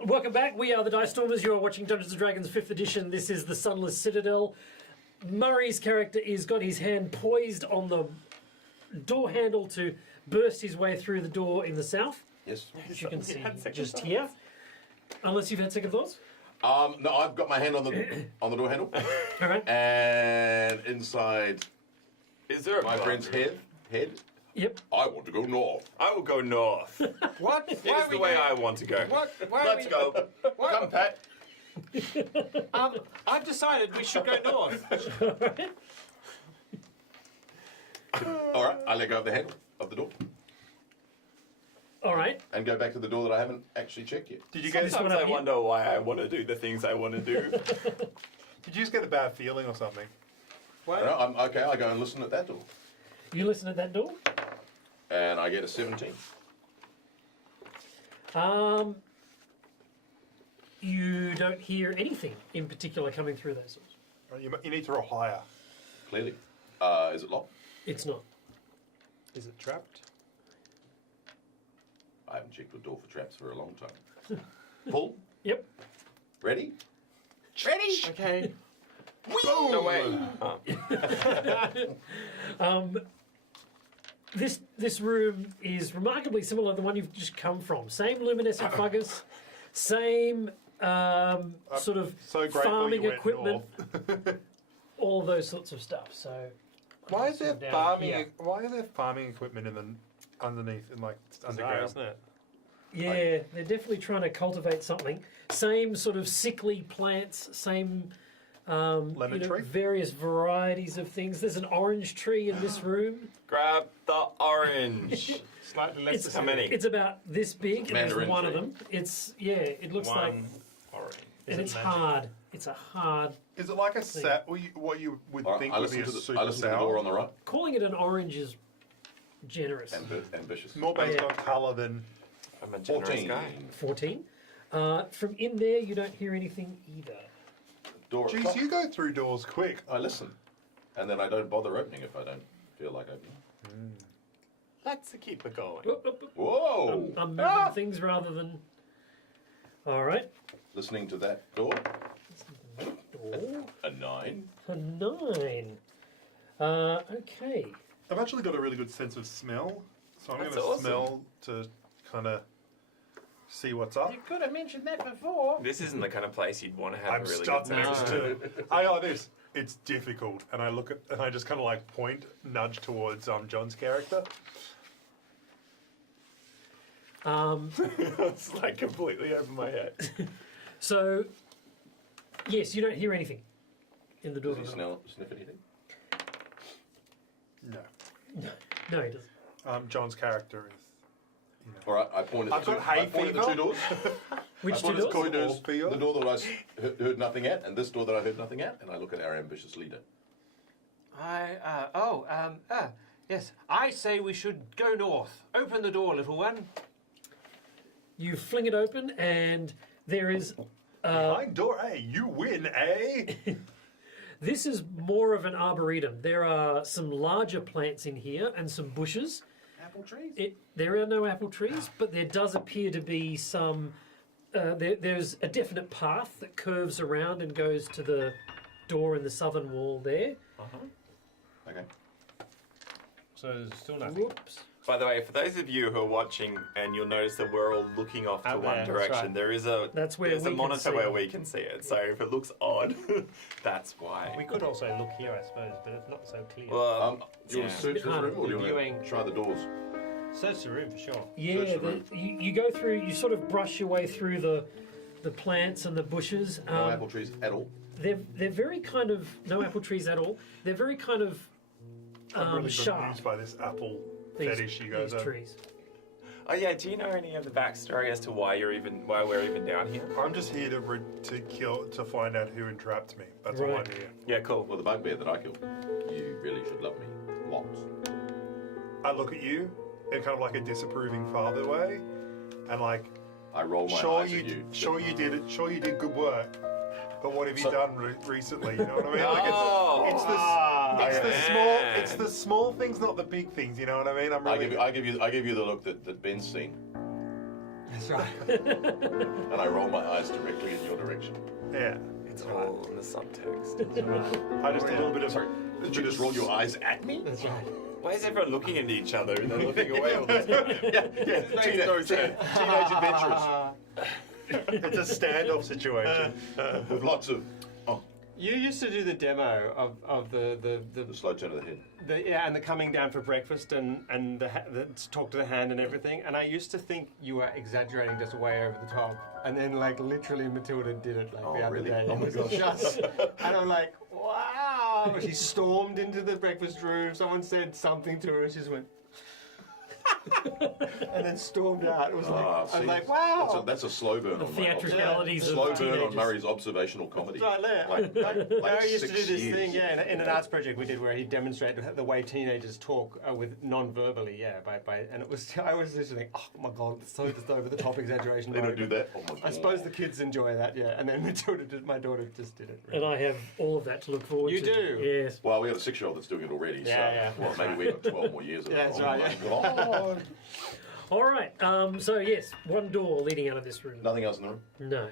Welcome back. We are the Dice Stormers. You are watching Dungeons & Dragons 5th edition. This is the Sunless Citadel. Murray's character is got his hand poised on the door handle to burst his way through the door in the south. Yes. As you can see just here. Unless you've had second thoughts? No, I've got my hand on the door handle. Okay. And inside Is there a my friend's head. Yep. I want to go north. I will go north. What? It is the way I want to go. What? Why Let's go. Come, Pat. I've decided we should go north. All right, I let go of the handle of the door All right. and go back to the door that I haven't actually checked yet. Did you get? This one Sometimes up I here? wonder why I want to do the things I want to do. Did you just get a bad feeling or something? I don't know, I'm okay. I go and listen at that door, You listen at that door? and I get a 17. You don't hear anything in particular coming through those doors. You need to roll higher. Clearly, is it locked? It's not. Is it trapped? I haven't checked the door for traps for a long time. Full. Yep. Ready? Ready? Okay. No way. This room is remarkably similar to the one you've just come from. Same luminescent buggers, same sort of So grateful farming you went equipment, north. all of those sorts of stuff. So Why is there down farming? here. Why are there farming equipment in the underneath in like underground? Isn't it? yeah, they're definitely trying to cultivate something. Same sort of sickly plants, same Lemon tree? various varieties of things. There's an orange tree in this room. Grab the orange. Slightly less. It's How many? It's about this big, and there's Mandarin one of tree. them. It's it looks like, orange. and it's hard. It's a hard. Is it like a set? What you would All right, think I would be listen a to super the door sour? on the right. Calling it an orange is generous. Ambitious. More based Yeah. on colour than. I'm a generous 14. guy. 14. From in there, you don't hear anything either. Door at Jeez, top. you go through doors quick. I listen, and then I don't bother opening if I don't feel like opening. Let's keep it going. Whoop, whoop, whoop. Whoa! I'm moving things rather than. All right. Listening to that door. Door. A 9. A 9. Okay. I've actually got a really good sense of smell, so I'm going That's to awesome. smell to kind of see what's up. You could have mentioned that before. This isn't the kind of place you'd want to have I'm a really stuck good next sex. to. I know this. It's difficult, and I look at and I just kind of like point, nudge towards John's character. It's like completely over my head. So, yes, you don't hear anything in the door. Does he sniff anything? No, No, he doesn't. John's character is. All right, I point at I've the two, got hay I point at the fever. two doors. Which I two point at the doors? corridors, All fear. the door that I heard nothing at, and this door that I heard nothing at, and I look at our ambitious leader. Yes. I say we should go north. Open the door, little one. You fling it open, and there is. Behind door A, you win, eh? This is more of an arboretum. There are some larger plants in here and some bushes. Apple trees. There are no apple trees, but there does appear to be some. There's a definite path that curves around and goes to the door in the southern wall there. Okay. So there's still nothing. Whoops. By the way, for those of you who are watching, and you'll notice that we're all looking off to Out one there, that's direction, right. there is a That's where there's we a can monitor see where it. we can see it. So if it looks odd, that's why. We could also look here, I suppose, but it's not so clear. Well, Do you want Yeah. to search this room, or do you want Viewing. to try the doors? Search the room for sure. Yeah, Search the room. you go through. You sort of brush your way through the plants and the bushes. No apple trees at all. They're very kind of no apple trees at all. They're very kind of I'm really sharp. confused by this apple These, fetish you guys these have. trees. oh yeah, do you know any of the backstory as to why we're even down here? I'm just here to find out who entrapped me. That's all I'm Right. here. Yeah, cool. Well, the bugbear that I killed. You really should love me. Lots. I look at you in kind of like a disapproving father way, and like, I roll my sure eyes you, at you. sure you did it, sure you did good work, but what have you So- done recently? You know what I mean? Like Oh. it's the small things, not the big things. You know what I mean? I'm really. I give you the look that Ben's seen. That's right. And I roll my eyes directly in your direction. Yeah. It's all in the subtext. I just did a little bit of. Sorry, did you just roll your eyes at me? That's right. Why is everyone looking at each other and then looking away all the time? Yeah, teenage adventurers It's a standoff situation. with lots of You used to do the demo of the slow turn of the head. and the coming down for breakfast and the talk to the hand and everything. And I used to think you were exaggerating just way over the top. And then like literally Matilda did it like the other really? day. Oh my It was just, and I'm like, wow. She stormed into the breakfast room. Someone said something to her and she just went. and then stormed out. It was like, I was like, wow. That's a slow burn. The on my theatricalities slow of burn on teenagers. Murray's observational comedy. Right there. Like Barry used to 6 do this years. thing, in an arts project we did where he demonstrated the way teenagers talk with non-verbally, and it was, I was just thinking, oh my god, it's so just over the top exaggeration. They don't do that. Oh my god. I suppose the kids enjoy that, and then my daughter just did it. And I have all of that to look forward You to. do? Yes. Well, we got a 6-year-old that's doing it already. Yeah, so well, maybe we've got 12 more years of it. Yeah, that's Oh right, my yeah. god. All right. So yes, one door leading out of this room. Nothing else in the room? No.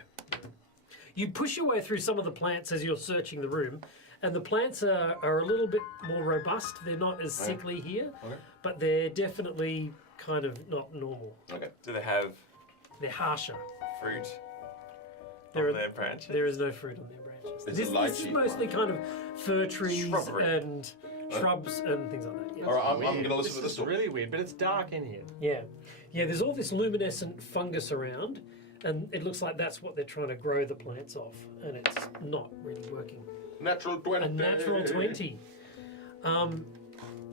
You push your way through some of the plants as you're searching the room, and the plants are a little bit more robust. They're not as sickly here, but they're definitely kind of not normal. Okay. Do they have They're harsher. fruit There on are- their branches? There is no fruit on their branches. Is This it is lychee mostly one? kind of fir trees Shrubbery. and shrubs and things like that. Yeah. All right, I'm Weird. going to listen to this is door. really weird, but it's dark in here. Yeah. Yeah, there's all this luminescent fungus around, and it looks like that's what they're trying to grow the plants off, and it's not really working. Natural 20. A natural 20.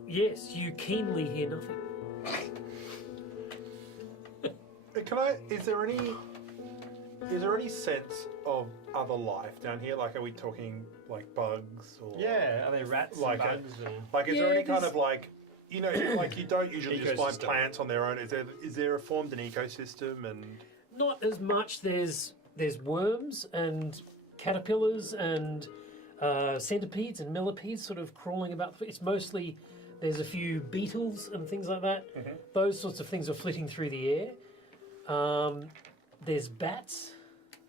Yes, you keenly hear nothing. Can I? Is there any sense of other life down here? Like, are we talking like bugs or? Yeah, are they rats Like and a- bugs? And... Like, is Yeah, there any kind there's- of like, like you don't usually just find Ecosystem. plants on their own. Is there formed an ecosystem and? Not as much. There's worms and caterpillars and centipedes and millipedes sort of crawling about. It's mostly there's a few beetles and things like that. Those sorts of things are flitting through the air. There's bats.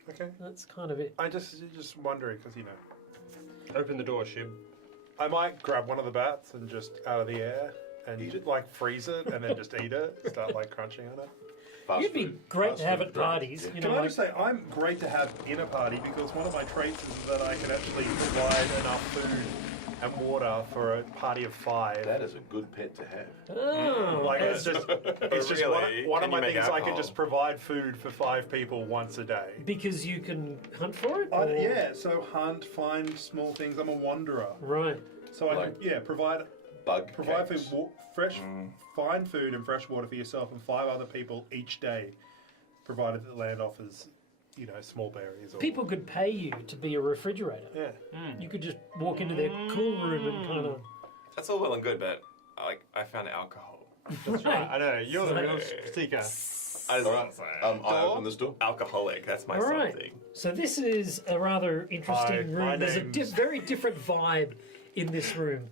Okay. That's kind of it. I just wondering because Open the door, Shib. I might grab one of the bats and just out of the air and Eat it? like freeze it and then just eat it. Start like crunching on it. Fast You'd be food. great Fast to have food at drug. parties. Yeah. You Can know, I like, just say I'm great to have in a party because one of my traits is that I can actually provide enough food and water for a party of 5. That is a good pet to have. oh, Like it's just Really? one of Can my you make things. I can alcohol? just provide food for 5 people once a day. because you can hunt for it. Or- Yeah, so hunt, find small things. I'm a wanderer, Right. so I can provide Bug food, cakes. fresh, find food and fresh water for yourself and 5 other people each day, provided that the land offers, small berries. Or, People could pay you to be a refrigerator. Yeah. You could just walk into their cool room and kind of. That's all well and good, but I found alcohol. That's right. I know. You're the real So- seeker. I just All want right. to say, I open this door. alcoholic. That's my All right. something. So this is a rather interesting Hi, my room. There's a name's- very different vibe in this room.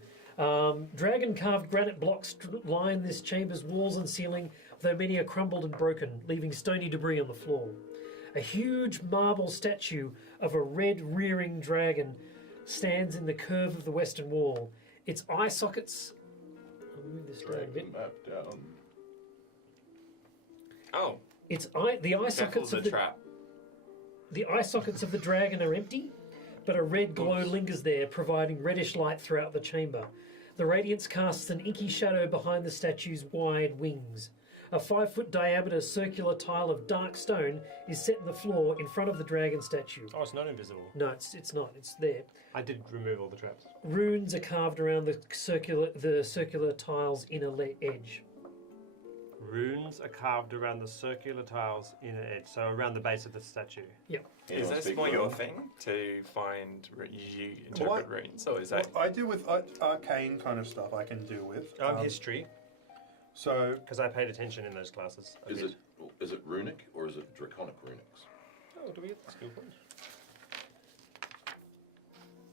Dragon carved granite blocks line this chamber's walls and ceiling, though many are crumbled and broken, leaving stony debris on the floor. A huge marble statue of a red rearing dragon stands in the curve of the western wall. Its eye sockets. I'll move this down a Drag bit. the map down. Oh, The eye careful sockets of of the trap. the eye sockets of the dragon are empty, but a red glow lingers there, providing reddish light throughout the chamber. The radiance casts an inky shadow behind the statue's wide wings. A 5-foot diameter circular tile of dark stone is set in the floor in front of the dragon statue. Oh, it's not invisible. No, it's not. It's there. I did remove all the traps. Runes are carved around the circular tile's inner edge. Runes are carved around the circular tile's inner edge, so around the base of the statue. Is Anyone this speak more your Roman? thing to find you interpret runes, or is that I deal with arcane kind of stuff. I can deal with History, So because I paid attention in those classes. a Is bit. it runic or is it draconic runics? Oh, do we get the skill points?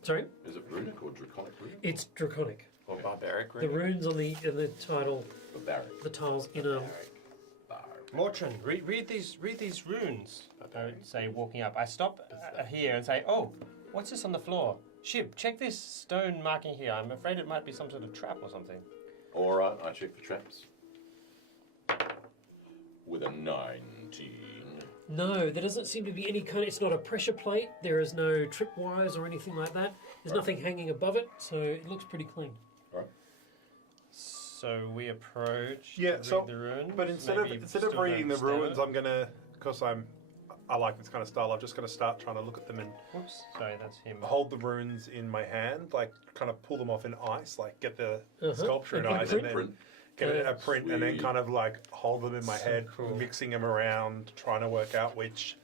Sorry? Is it runic or draconic runic? It's draconic. or barbaric The rune? runes on the title, Barbaric. the tile's inner Barbaric. Mortran, read these runes. I would say walking up. I stop here and say, oh, what's this on the floor? Shib, check this stone marking here. I'm afraid it might be some sort of trap or something. All right, I check for traps. With a 19. No, there doesn't seem to be any kind. It's not a pressure plate. There is no tripwires or anything like that. There's nothing hanging above it, so it looks pretty clean. Right. So we approach. Yeah, read so- the runes. But instead of reading the ruins, I'm gonna, because I like this kind of style. I'm just gonna start trying to look at them and Whoops, sorry, that's him. hold the runes in my hand, like kind of pull them off in ice, like get the Uh-huh. sculpture in And ice, print. and then get a print, and then Sweet. kind of like hold them in my So head, cool. mixing them around, trying to work out which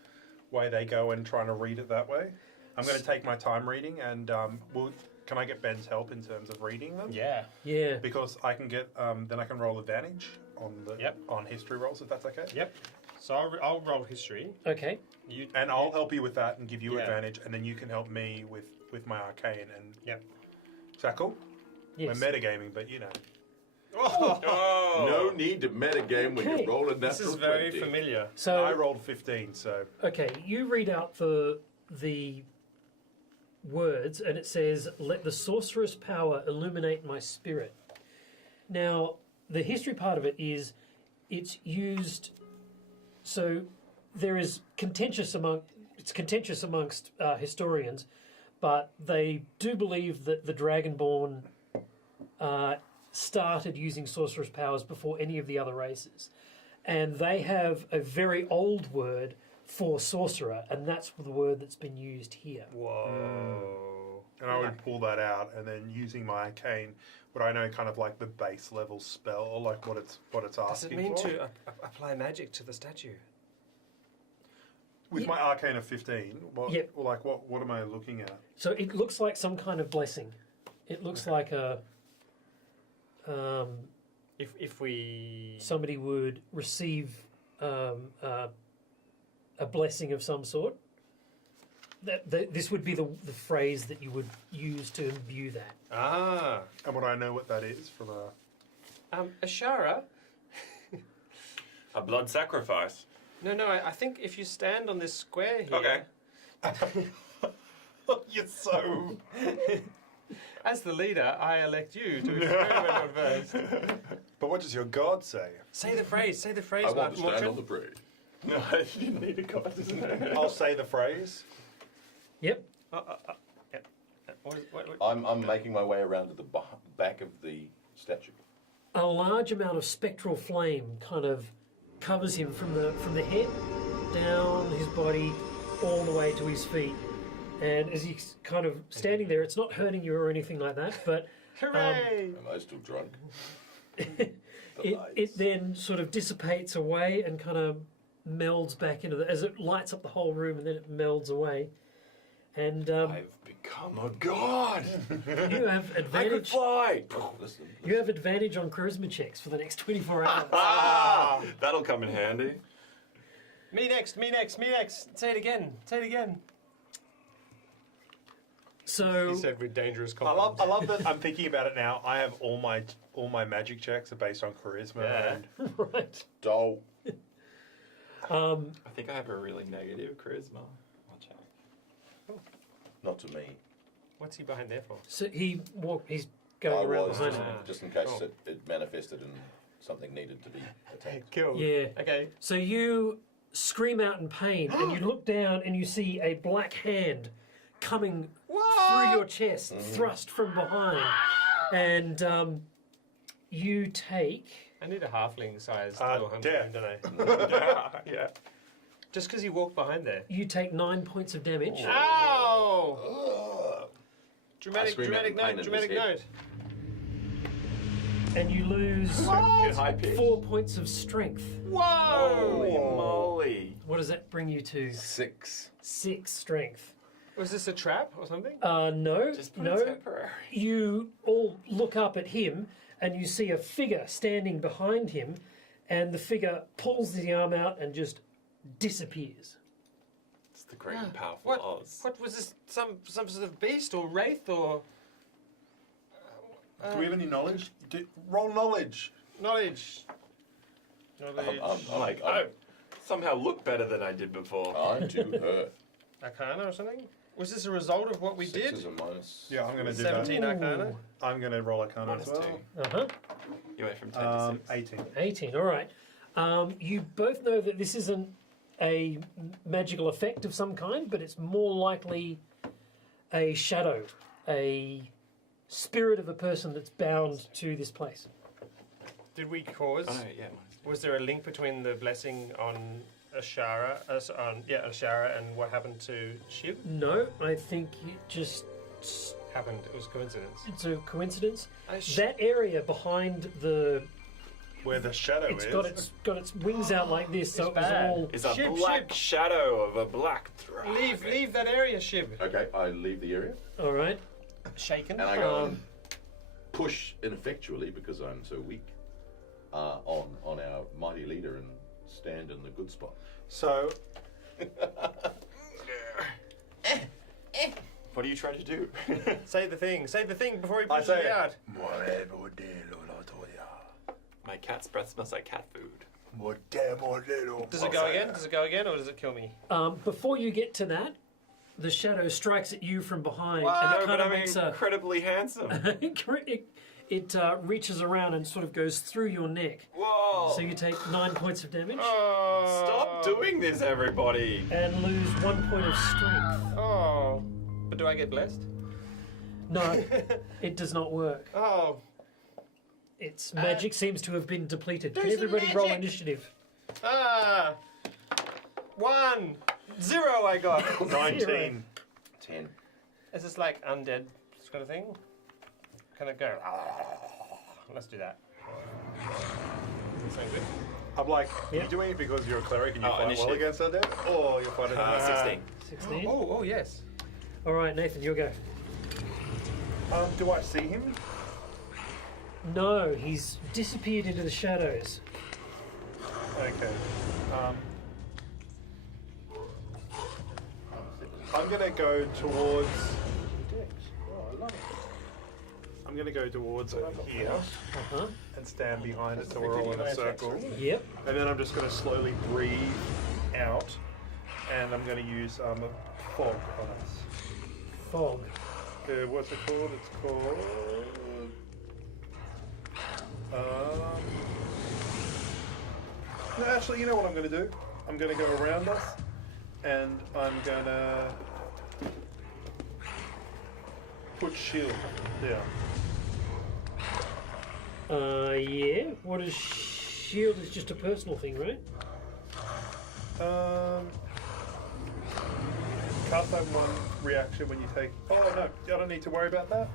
way they go, and trying to read it that way. I'm going to take my time reading, and can I get Ben's help in terms of reading them? Yeah. Yeah. Because I can get then I can roll advantage on the Yep. on history rolls, if that's okay. Yep. So I'll roll history. Okay. You And I'll help you with that and give you Yeah. advantage, and then you can help me with my arcane. And Yep. is that cool? Yes. We're metagaming, but you know. Oh! No need to metagame when Okay. you roll a natural This is very 20. familiar. So I rolled 15, so okay, you read out the words, and it says, "Let the sorcerer's power illuminate my spirit." Now, the history part of it is, it's used. So there is it's contentious amongst historians, but they do believe that the Dragonborn started using sorcerer's powers before any of the other races, and they have a very old word for sorcerer, and that's the word that's been used here. Whoa. and I would pull that out, and then using my arcane, would I know kind of like the base level spell, or like what it's Does it asking mean for? to apply magic to the statue? With my arcane of 15, what Yep. well, like what am I looking at? So it looks like some kind of blessing. It looks like a If we somebody would receive a blessing of some sort. This would be the phrase that you would use to imbue that. And would I know what that is from a? Ashara. A blood sacrifice. No. I think if you stand on this square here. Okay. You're so. As the leader, I elect you to experiment on first. But what does your god say? Say the phrase. Say the phrase. I want to stand Mortran. on the bridge. No, I didn't need a god, isn't it? I'll say the phrase. Yep. Yep. What? I'm making my way around to the back of the statue. A large amount of spectral flame kind of covers him from the head down his body all the way to his feet. And as he's kind of standing there, it's not hurting you or anything like that, but Hooray! Am I still drunk? it then sort of dissipates away and kind of melds back into as it lights up the whole room, and then it melds away. And I've become a god. you have I could advantage. fly. Listen. You have advantage on charisma checks for the next 24 hours. Ah, that'll come in handy. Me next. Say it again. So He said with dangerous I confidence. love that I'm thinking about it now. I have all my magic checks are based on charisma. Yeah. And right. Dole. I think I have a really negative charisma. I'll check. Not to me. What's he behind there for? So he's I going around was behind just, him. just in case Cool. it manifested and something needed to be attacked. Cool. Yeah. Okay. So you scream out in pain, and you look down and you see a black hand coming through your chest, thrust from behind, and you take. I need a halfling-sized Uh, little death. hand, don't I? Yeah. Just because he walked behind there. You take 9 points of damage. Ow! Ugh. Dramatic scream out in pain in his head. note. And you lose In high pitch. 4 points of strength. Holy moly. What does that bring you to? 6. 6 strength. Was this a trap or something? No, Just put no. it temporary. You all look up at him, and you see a figure standing behind him, and the figure pulls the arm out and just disappears. It's the great and powerful What? Oz. What was this? Some sort of beast or wraith or do we have any knowledge? Roll knowledge. knowledge? I'm like, I somehow look better than I did before. I'm too hurt. Arcana or something? Was this a result of what we Six did? is a minus. Yeah, I'm going to do 17 that. Arcana. I'm going to roll Arcana Minus as well. 2. Uh huh. You went from 10 to 6. 18. 18. All right. You both know that this isn't a magical effect of some kind, but it's more likely a shadow, a spirit of a person that's bound to this place. Did we cause? Oh, no, yeah. Was there a link between the blessing on Ashara, Ashara, and what happened to Shiv? No, I think it just Happened. It was coincidence. it's a coincidence. I That area behind the Where the shadow it's is. got its wings out like this, so It's it was bad. all It's a Shib, black shib. shadow of a black dragon. Leave that area, Shiv. Okay, I leave the area all right. Shaken. and I go and push ineffectually because I'm so weak on our mighty leader and stand in the good spot. So, What are you trying to do? Say the thing. Say the thing before he I pushes say you it. out. My cat's breath smells like cat food. Does it go again? Does it go again, or does it kill me? Before you get to that, the shadow strikes at you from behind, What? and No, it but kind of I'm makes incredibly handsome. it reaches around and sort of goes through your neck. Whoa! So you take 9 points of damage Oh. Stop doing this, everybody. and lose 1 point of strength. Oh. But do I get blessed? No, it does not work. Oh. Its magic seems to have been depleted. Can there's everybody some roll magic. initiative? 1. 0 I got. 19. 10. Is this like undead kind of thing? Can it go? Let's do that. Sound good? I'm like, Yeah. you're doing it because you're a cleric and you Oh, fight well initiative. against undead? Or you're fighting 16. 16. Oh, yes. All right, Nathan, you'll go. Do I see him? No, he's disappeared into the shadows. Okay. I'm gonna go towards. I'm gonna go towards here Uh-huh. and stand behind it so we're all in a circle. Yep. And then I'm just gonna slowly breathe out, and I'm gonna use fog on us. Fog. What's it called? It's called. No, actually, you know what I'm going to do? I'm going to go around us, and I'm going to put shield down. Yeah. What is shield? Is just a personal thing, right? Cast have one reaction when you take. Oh no, I don't need to worry about that.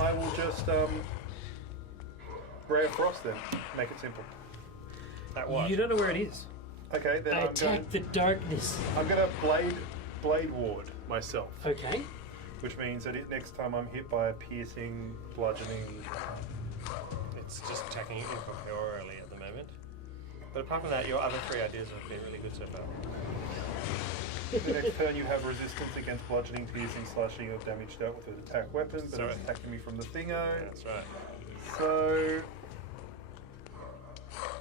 I will just Ray of Frost then. Make it simple. That what? You don't know where it is. Okay, then I I'm going. attack the darkness. I'm going to blade ward myself, Okay. which means that next time I'm hit by a piercing, bludgeoning. It's just attacking you incorporeally at the moment. But apart from that, your other 3 ideas have been really good so far. The next turn you have resistance against bludgeoning, piercing, slashing, or damage dealt with an attack weapon, but Sorry. it's attacking me from the thingo. That's right. So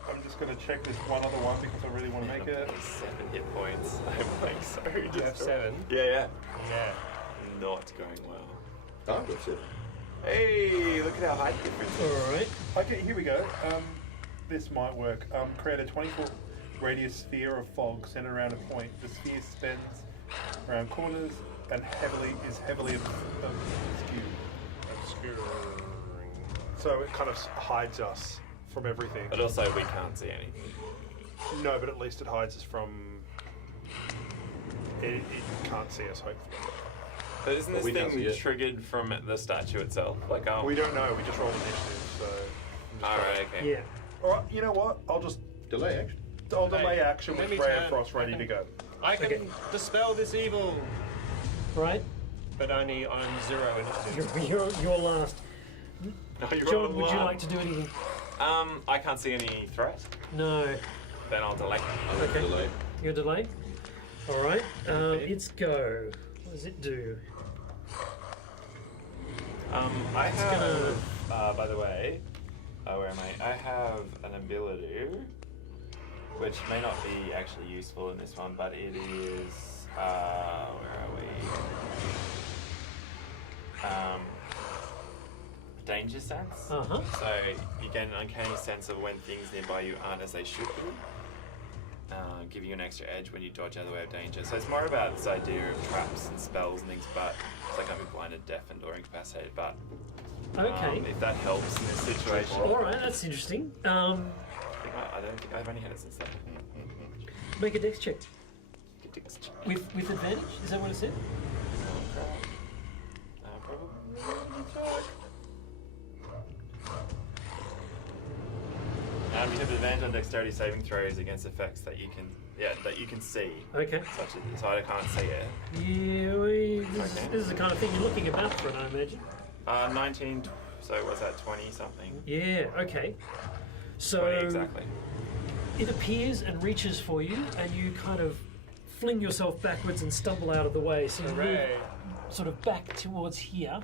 I'm just going to check this one other one because I really want to make it. 7 hit points. I'm like so You have 7. Yeah. Yeah. Not going well. Oh, that's it. Hey, look at our height difference. All right. Okay, here we go. This might work. Create a 20-foot radius sphere of fog centered around a point. The sphere spins around corners and is heavily obscured. So it kind of hides us from everything. But also, we can't see anything. No, but at least it hides us from. It can't see us, hopefully. But isn't Well, this we can't see thing it. triggered from the statue itself? Like, oh. We don't know. We just rolled initiative, so. I'm just Alright, okay. Yeah. All right. You know what? I'll Delay action. delay action Let with me Ray of turn. Frost ready to go. I can Okay. dispel this evil, Right. but only on 0 initiative. You're last. No, you're John, on would you alarm. like to do anything? I can't see any threat. No. Then I'll delay. I'll Okay. delay. You're delayed. All right. It's go. What does it do? I have, by the way, where am I? I have an ability which may not be actually useful in this one, but it is, where are we? Danger sense. Uh-huh. So you get an uncanny sense of when things nearby you aren't as they should be. Give you an extra edge when you dodge out of the way of danger. So it's more about this idea of traps and spells and things, but so I can't be blinded, deafened, or incapacitated. But Okay. if that helps in this situation, All right, that's interesting. I don't think I've only had it since then. Make a dex check. Dex check. With advantage? Is that what it said? Probably. You have advantage on dexterity saving throws against effects that you can see. Okay. So I can't see it. Yeah, this is the kind of thing you're looking about for it, I imagine. 19. So what's that? 20 something. Yeah. Okay. So 20 exactly. it appears and reaches for you, and you kind of fling yourself backwards and stumble out of the way. So you move Hooray. sort of back towards here,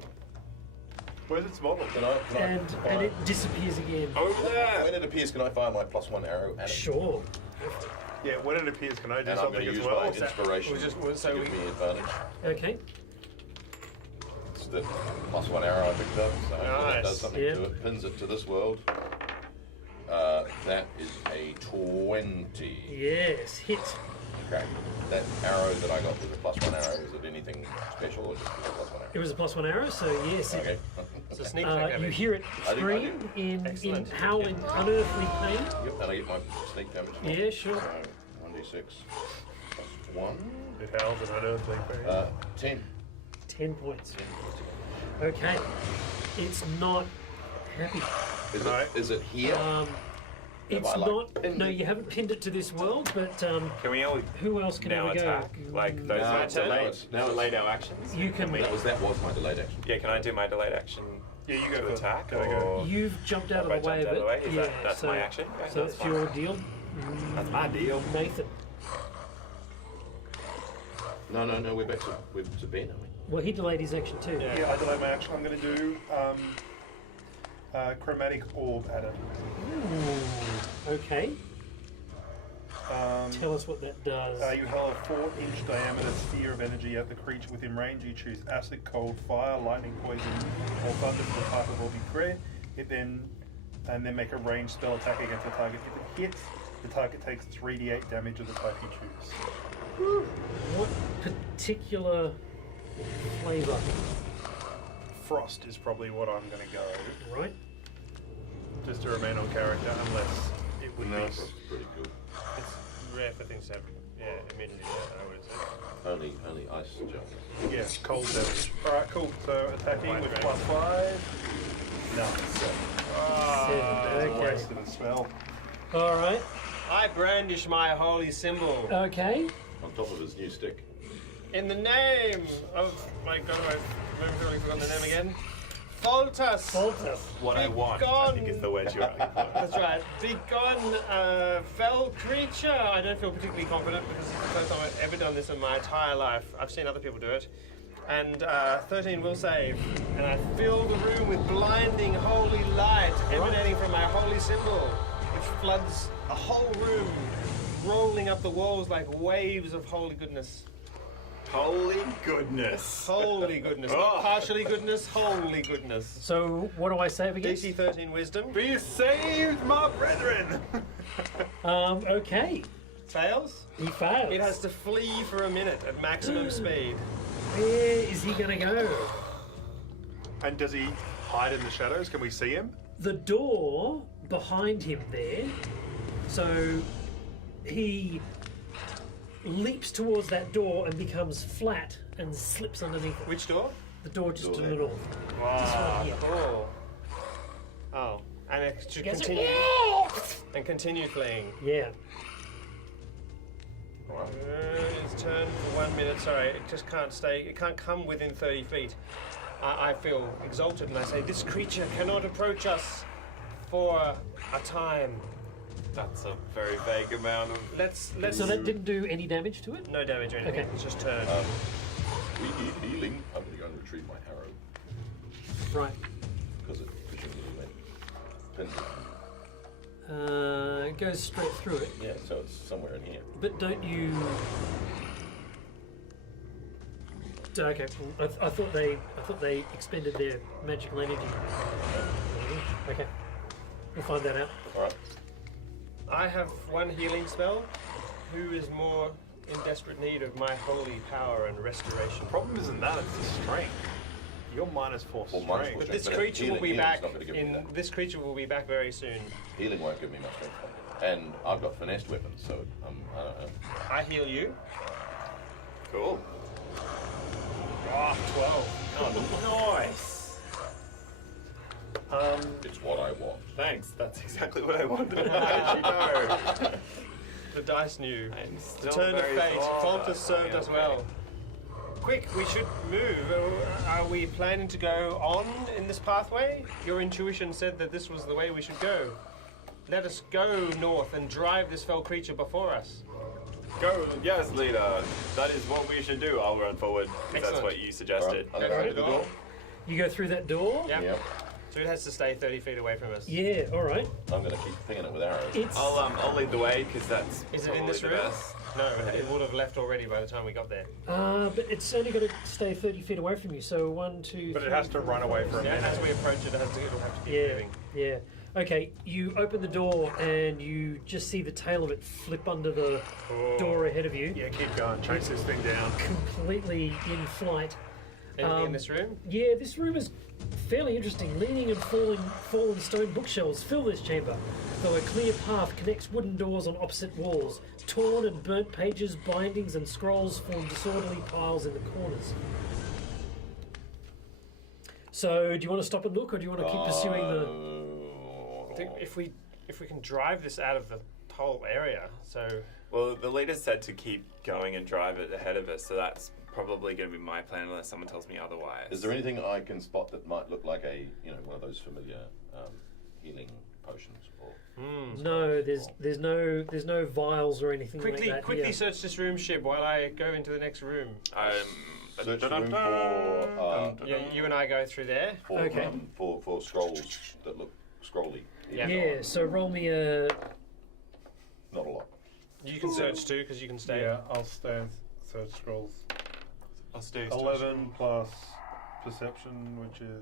Where's its model? Can I and fire? it disappears again. Over there. When it appears, can I fire my +1 arrow at it? Sure. Yeah, when it appears, can I do And I'm something going to as use well? my inspiration we just- to so give we- me advantage. Okay. It's the +1 arrow I picked up, so hopefully that does Nice. something Yeah. to it. Pins it to this world. That is a 20. Yes. Hit. Okay. That arrow that I got was a +1 arrow. Is it anything special or just a +1 arrow? It was a +1 arrow, so yes. it- Okay. It's a sneak attack. you damage. hear it I do. scream in Excellent. howl in unearthly pain. Yep, and I get my sneak damage. Yeah, sure. So 1d6 +1. It howls an unearthly pain. 10. 10 points. Okay. It's not happy. Is it here? It's I, like, not. pinned No, it? you haven't pinned it to this world, but Can we all who else can now ever attack? go? Like those No, are it's delayed. delayed. Now it's- Delayed our actions. You can. That was my delayed action. Yeah, can I do my delayed action Yeah, you go to first. attack? Go, go. Or You've jumped out Have of I the way jumped of out it. of the way? That's so, my action? Okay, so that's it's fine. your deal, That's my deal. Nathan. No, we're back to Ben, aren't we? Well, he delayed his action too. Yeah, I delay my action. I'm going to do chromatic orb at it. Ooh, okay. Tell us what that does. You hurl a 4-inch diameter sphere of energy at the creature within range. You choose acid, cold, fire, lightning, poison, or thunder for the type of orb you create. And then make a ranged spell attack against the target. If it hits, the target takes 3d8 damage of the type you choose. What particular flavour? Frost is probably what I'm going to go, Right. just to remain on character, unless it would No, be. that's pretty cool. It's rare for things to have, immunity, I would say. Only ice jump. Yeah, cold damage. Alright, cool. So attacking Wide with range. +5. No, it's 7. Seven, There's a okay. waste of a spell. All right. I brandish my holy symbol Okay. On top of his new stick. in the name of my God. I've momentarily forgotten the name again. Gulthas. Gulthas. What I Be want, I gone. think, is the word you're looking for. That's right. Begone, fell creature. I don't feel particularly confident because it's the first time I've ever done this in my entire life. I've seen other people do it. And 13 will save. And I fill the room with blinding holy light emanating from my holy symbol, which floods a whole room, rolling up the walls like waves of holy goodness. Holy goodness. Holy goodness. Not partially goodness, holy goodness. So what do I save against? DC 13 wisdom. Be saved, my brethren! Okay. Fails. He fails. It has to flee for a minute at maximum speed. Where is he gonna go? And does he hide in the shadows? Can we see him? The door behind him there. So he leaps towards that door and becomes flat and slips underneath it. Which door? The door just to Door the there. north. Wow, here. cool. Oh, and it should Goes, continue and continue fleeing. Yeah. Its turn for 1 minute. Sorry, it just can't stay. It can't come within 30 feet. I feel exalted and I say, this creature cannot approach us for a time. That's a very vague amount of. Let's. So that didn't do any damage to it? No damage or anything. Okay. It's just turn. We need healing. I'm going to go and retrieve my arrow. Right. Because it presumably went. Pins It goes straight through it. Yeah, so it's somewhere in here. But don't you? Okay, I thought they expended their magical energy. Okay, we'll find that out. All right. I have one healing spell. Who is more in desperate need of my holy power and restoration? Problem isn't that, it's the strength. You're minus 4 Well, strength. minus 4 But this But creature will be healing's back. not gonna give me that. This creature will be back very soon. Healing won't give me much strength. And I've got finessed weapons, so I don't know. I heal you. Cool. Ah, 12. Oh, nice. It's what I want. Thanks. That's exactly what I wanted. How did you know? The dice knew. I'm The still turn of very fate. sore, Fault but has served us okay. well. Quick, we should move. Are we planning to go on in this pathway? Your intuition said that this was the way we should go. Let us go north and drive this fell creature before us. Go, yes, leader. That is what we should do. I'll run forward because that's Excellent. what you suggested. All right, I'm gonna open the door. You go through that door. Yep. Yep. So it has to stay 30 feet away from us. Yeah. All right. I'm gonna keep pinging it with arrows. It's I'll lead the way because that's. Is it in probably this the room? best. No, it would have left already by the time we got there. but it's only got to stay 30 feet away from you. So 1, 2. But it 3, has to 4, run away 5, for a Yeah, minute. as we approach it, it'll have to keep Yeah. moving. Yeah. Okay. You open the door and you just see the tail of it flip under the door ahead of you. Yeah, keep going. Chase this thing down. Completely in flight. Anything in this room? Yeah, this room is fairly interesting. Leaning and fallen stone bookshelves fill this chamber, though a clear path connects wooden doors on opposite walls. Torn and burnt pages, bindings, and scrolls form disorderly piles in the corners. So, do you want to stop and look, or do you want to keep pursuing the? I think if we can drive this out of the whole area, so Well, the leader said to keep going and drive it ahead of us, so that's probably going to be my plan unless someone tells me otherwise. Is there anything I can spot that might look like a, one of those familiar healing potions? Or No, there's no vials or anything like that. quickly here. search this room, Shib, while I go into the next room. search the room for Yeah, you and I go through there. Okay. For scrolls that look scrolly. Yeah. Yeah. So roll me a. Not a lot. You can search too, because you can stay. Yeah, I'll stay and search scrolls. I'll stay. 11 plus perception, which is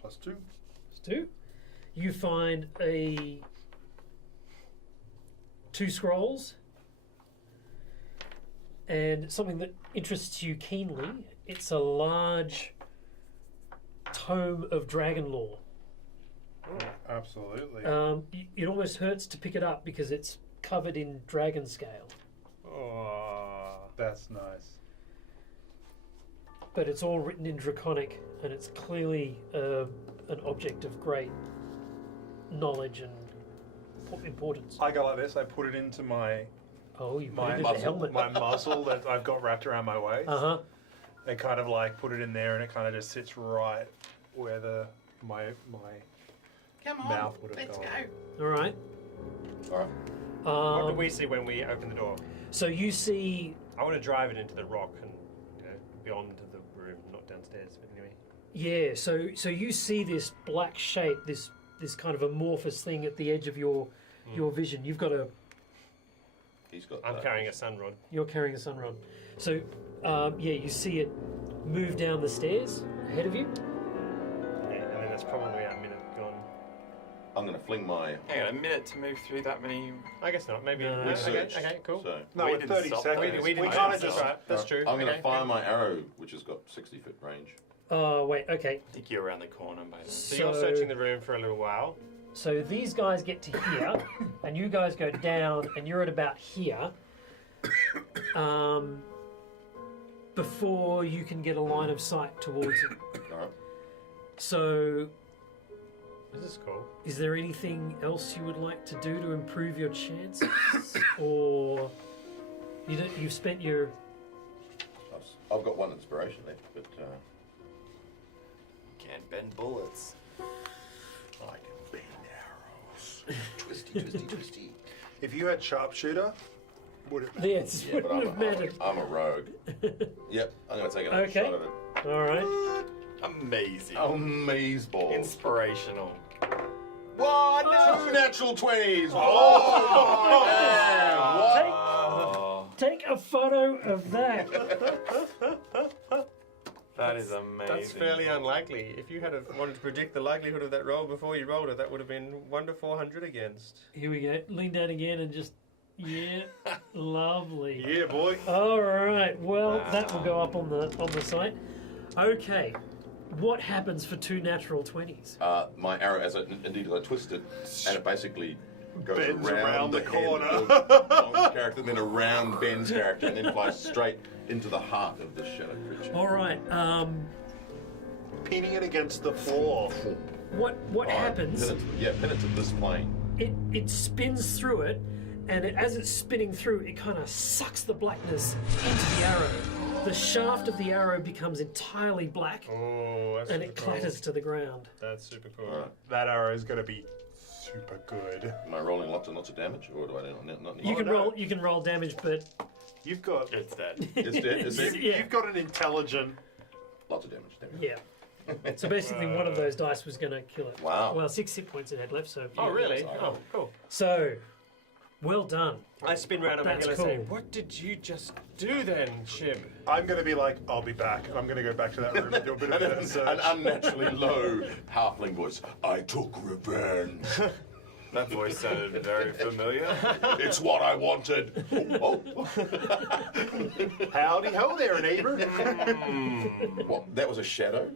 plus 2. Two. You find two scrolls, and something that interests you keenly. It's a large tome of dragon lore. Absolutely. It almost hurts to pick it up because it's covered in dragon scale, Oh. That's nice. but it's all written in Draconic, and it's clearly an object of great knowledge and importance. I go like this. I put it into my Oh, you put my it in the muscle, helmet. my muscle that I've got wrapped around my waist. Uh-huh. They kind of like put it in there, and it kind of just sits right where my mouth would have gone. All right. All right. What do we see when we open the door? So you see, I want to drive it into the rock and beyond the room, not downstairs. But anyway. yeah. So you see this black shape, this kind of amorphous thing at the edge of your vision. You've got a. He's got. I'm carrying a sun rod. You're carrying a sunrod. So you see it move down the stairs ahead of you. Yeah, and then that's probably a minute gone. I'm going to fling my. Hang on, a minute to move through that many. I guess not. Maybe. No, okay, no, okay, cool. So No, We with didn't 30 stop seconds. that. We We didn't kind of stop. just. Right, that's true. I'm going to Okay, fire okay. my arrow, which has got 60-foot range. Oh wait, okay. I think you're around the corner by then. So you're searching the room for a little while. So these guys get to here, and you guys go down, and you're at about here. Before you can get a line of sight towards it. All right. So, This is cool. is there anything else you would like to do to improve your chances, or you've spent your? I've got one inspiration left, but Can't bend bullets. I can bend arrows. Twisty, twisty, twisty. If you had sharpshooter, would it? Yeah, it Yeah, but wouldn't have mattered. I'm a rogue. Yep, I'm going to take another Okay. shot at it. All right. Amazing. Oh, maze ball. Inspirational. What? Two natural 20s. Take a photo of that. That is amazing. That's fairly unlikely. If you had wanted to predict the likelihood of that roll before you rolled it, that would have been 1 to 400 against. Here we go. Lean down again and just, yeah, lovely. Yeah, boy. All right. Well, that will go up on the site. Okay. What happens for 2 natural 20s? My arrow, as I twist it, and it basically goes Bends around, around the head corner. of Tom's character, and then around Ben's character, and then flies straight into the heart of this shadow creature. All right. Pinning it against the floor. What happens? Pin it to this plane. It spins through it, and as it's spinning through, it kind of sucks the blackness into the arrow. The shaft of the arrow becomes entirely black, Oh, that's and it super cool. clatters to the ground. That's super cool. Alright. That arrow is going to be super good. Am I rolling lots and lots of damage, or do I not need You to? can no. roll. You can roll damage, but You've got It's dead. It's dead. It's dead. Yeah. you've got an intelligent. Lots of damage. There we go. yeah. So basically, one of those dice was going to kill it. Wow. Well, 6 hit points it had left. So. Oh, really? Sorry. Oh, cool. So, well done. I spin round and I'm That's going to say, cool. what did you just do then, Shib? I'm going to be like, I'll be back, and I'm going to go back to that room and do a bit of An research. unnaturally low halfling voice. I took revenge. That voice sounded very familiar. It's what I wanted. Oh. Howdy ho there, neighbor. What? That was a shadow?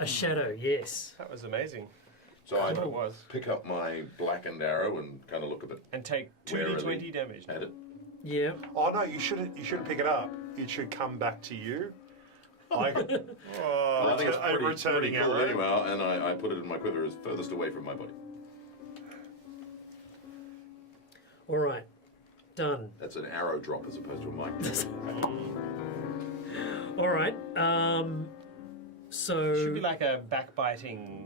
A shadow, yes. That was amazing. So I It was. pick up my blackened arrow and kind of look a bit And take warily 2d20 damage. at it. Yeah. Oh no, you shouldn't pick it up. It should come back to you. Like, I think it's a pretty, returning pretty cool arrow. anyway, and I put it in my quiver as furthest away from my body. All right. Done. That's an arrow drop as opposed to a mic. All right. So. Should be like a backbiting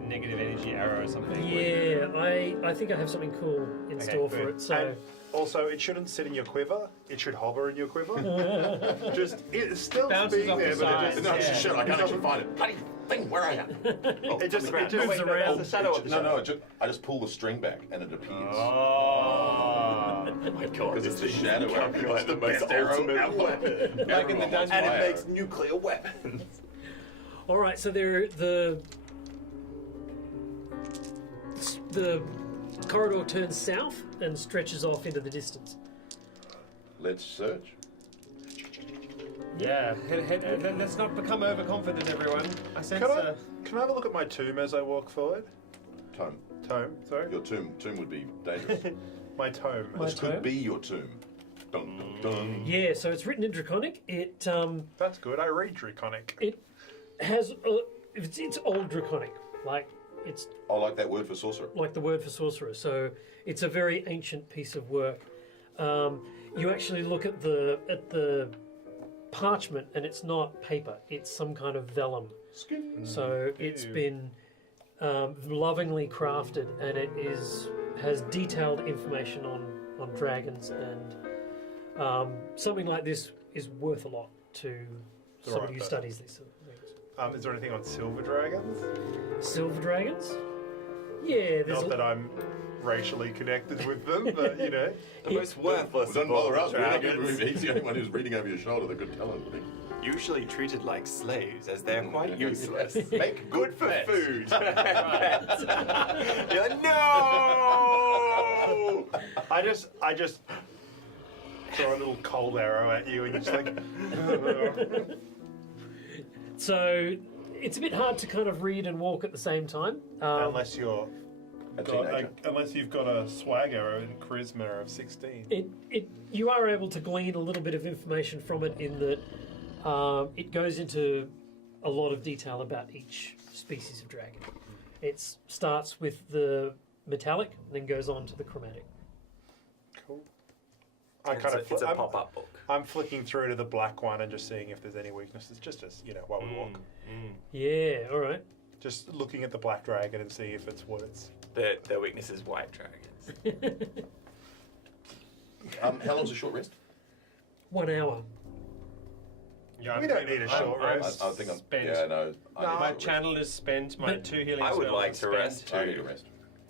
negative energy arrow or something. Yeah, I think I have something cool in Okay, store for good. it. So. And also, it shouldn't sit in your quiver. It should hover in your quiver. It's still Bounces being off there, the but sides. it No, just, shit, I can't actually find it. Bloody thing, where are you? Oh, it just moves wait, no, around. that's the shadow of the shadow. I just pull the string back and it appears. Oh. Oh my god, Because it's this the thing shadow is arrow. becoming like It's the the most best arrow ultimate ever. weapon. Like in the dungeon. And it Fire. makes nuclear weapons. All right. So the corridor turns south and stretches off into the distance. Let's search. Yeah, let's not become overconfident, everyone. I sense Can I have a look at my tomb as I walk forward? Tome. Tome, sorry. Your tomb would be dangerous. My tome. My This tome? could be your tomb. Dun, dun, dun. Yeah. So it's written in Draconic. It That's good. I read Draconic. it has it's old Draconic, like it's I like that word for sorcerer. like the word for sorcerer. So it's a very ancient piece of work. You actually look at the parchment, and it's not paper; it's some kind of vellum. So it's been lovingly crafted, and it has detailed information on dragons, and something like this is worth a lot to The somebody right who person. studies these sort of things. Is there anything on silver dragons? Silver dragons? Yeah, there's Not that I'm racially connected with them, but you know. The most worthless Don't of all bother us. dragons. He's the only one who's reading over your shoulder that could tell anything. Usually treated like slaves, as they're quite useless. Make Good for bets. food. You're like, no! I just throw a little cold arrow at you, and you're just like. So it's a bit hard to kind of read and walk at the same time. unless you're. A teenager. Unless you've got a swag arrow and charisma of 16. You are able to glean a little bit of information from it in that it goes into a lot of detail about each species of dragon. It starts with the metallic, then goes on to the chromatic. Cool. It's a pop-up book. I'm flicking through to the black one and just seeing if there's any weaknesses, just as while we walk. Yeah, all right. Just looking at the black dragon and see if it's what it's. Their weakness is white dragons. How long's a short rest? 1 hour. Yeah, We don't need a short rest. I think I'm. Spent. Yeah, no. I need a My short channel is spent. My But 2 healing I would spells like are to spent. rest rest. I need a rest.